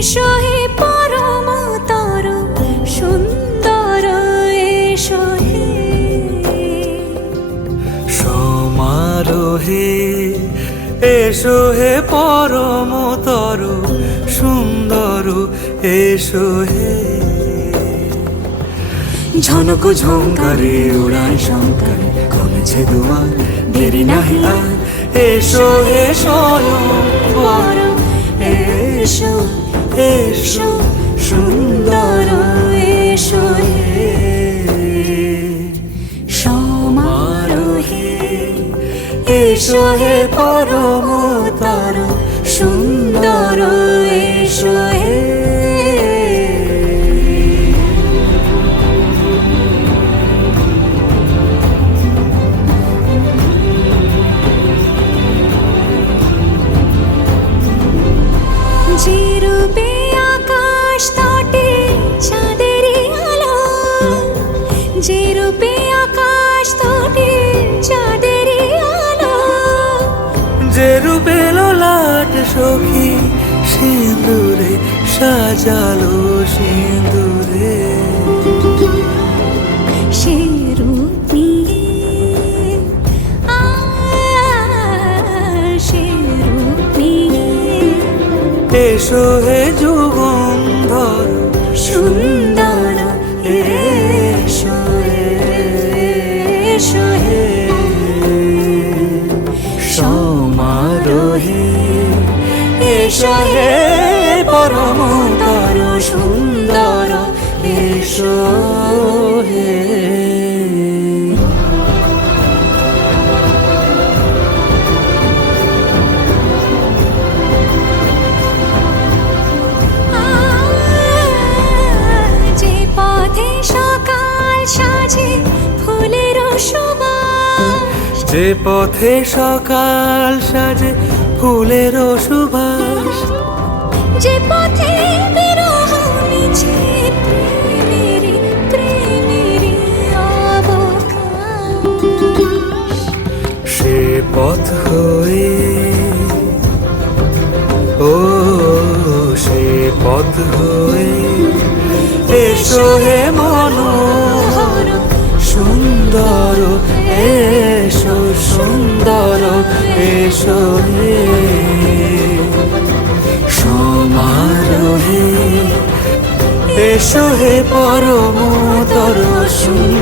এসো হে পরমতর সুন্দর সুন্দর এসো হে ঝনক ঝঙ্কারে উড়ায় শঙ্কারে কমেছে দুয়ার দেরি নাহি আর এসো সরম পরম এসো। এসো সুন্দর এসো হে। সমারোহে এসো হে পরমতর সুন্দর এসো যে রূপে লোলাট সখী সিঁদুরে সাজালো সিঁদুরে সে রূপ এসো হে যুগন্ধর সুন্দর এসো এসো হে। সমারোহে এসো হে পরমতর সুন্দর এসো হে। যে পথে সকাল সাজে ফুলের সুবাস। যে পথে সে পথ হয়ে ও সে পথ হয়ে এসো হে মনোহর সুন্দর এসো সুন্দর এসো এসো হে পরমতর সুন্দর